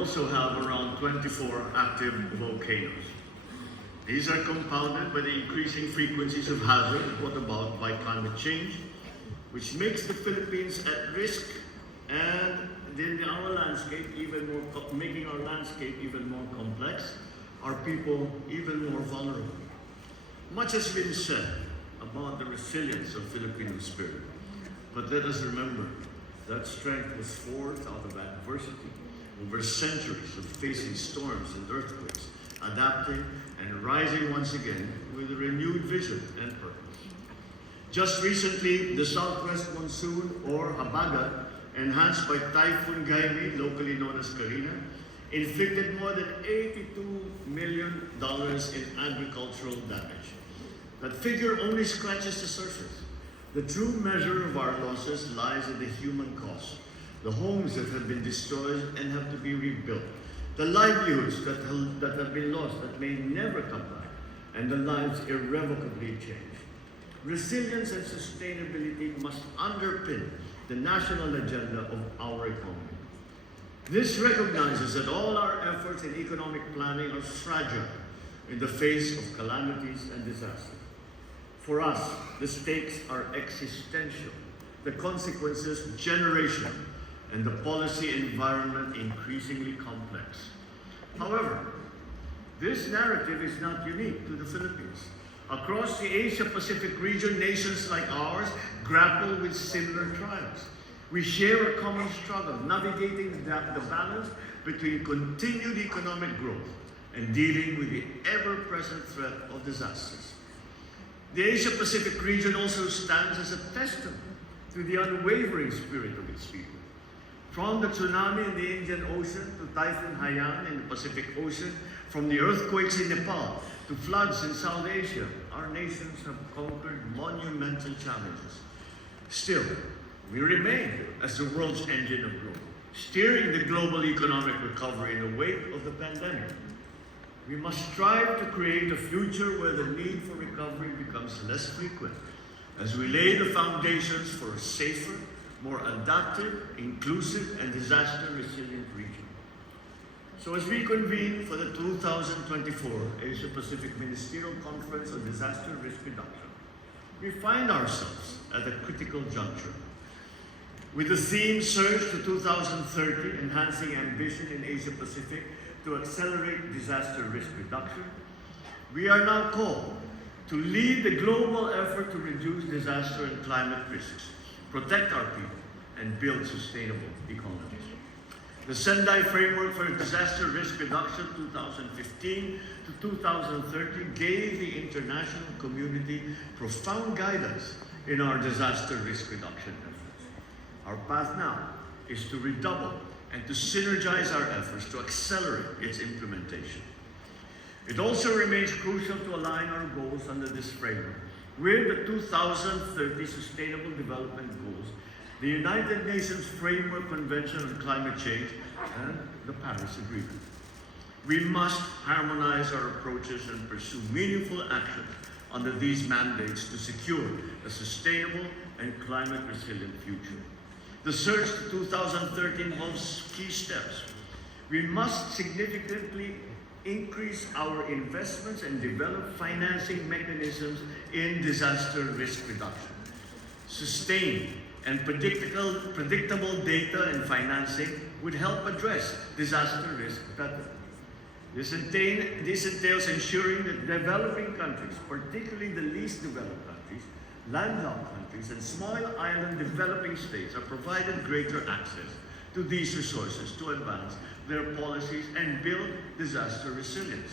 also have around 24 active volcanoes. These are compounded by the increasing frequencies of hazard brought about by climate change, which makes the Philippines at risk and making our landscape even more complex, our people even more vulnerable. Much has been said about the resilience of Filipino spirit, but let us remember that strength was forged out of adversity over centuries of facing storms and earthquakes, adapting and rising once again with a renewed vision and purpose. Just recently, the southwest monsoon, or Habagat, enhanced by Typhoon Gaimi, locally known as Karina, inflicted more than $82 million in agricultural damage. That figure only scratches the surface. The true measure of our losses lies in the human cost, the homes that have been destroyed and have to be rebuilt, the livelihoods that have been lost that may never come back, and the lives irrevocably changed. Resilience and sustainability must underpin the national agenda of our economy. This recognizes that all our efforts in economic planning are fragile in the face of calamities and disasters. For us, the stakes are existential, the consequences generational, and the policy environment increasingly complex. However, this narrative is not unique to the Philippines. Across the Asia-Pacific region, nations like ours grapple with similar trials. We share a common struggle, navigating the balance between continued economic growth and dealing with the ever-present threat of disasters. The Asia-Pacific region also stands as a testament to the unwavering spirit of its people. From the tsunami in the Indian Ocean to Typhoon Haiyan in the Pacific Ocean, from the earthquakes in Nepal to floods in South Asia, our nations have conquered monumental challenges. Still, we remain as the world's engine of growth, steering the global economic recovery in the wake of the pandemic. We must strive to create a future where the need for recovery becomes less frequent, as we lay the foundations for a safer, more adaptive, inclusive, and disaster-resilient region. So as we convene for the 2024 Asia-Pacific Ministerial Conference on Disaster Risk Reduction, we find ourselves at a critical juncture. With the theme Surge to 2030, Enhancing Ambition in Asia-Pacific to Accelerate Disaster Risk Reduction, we are now called to lead the global effort to reduce disaster and climate risks, protect our people, and build sustainable economies. The Sendai Framework for Disaster Risk Reduction 2015 to 2030 gave the international community profound guidance in our disaster risk reduction efforts. Our path now is to redouble and to synergize our efforts to accelerate its implementation. It also remains crucial to align our goals under this framework with the 2030 Sustainable Development Goals, the United Nations Framework Convention on Climate Change, and the Paris Agreement. We must harmonize our approaches and pursue meaningful action under these mandates to secure a sustainable and climate-resilient future. The Surge to 2030 involves key steps. We must significantly increase our investments and develop financing mechanisms in disaster risk reduction. Sustained and predictable data and financing would help address disaster risk better. This entails ensuring that developing countries, particularly the least developed countries, landlocked countries, and small island developing states are provided greater access to these resources to advance their policies and build disaster resilience.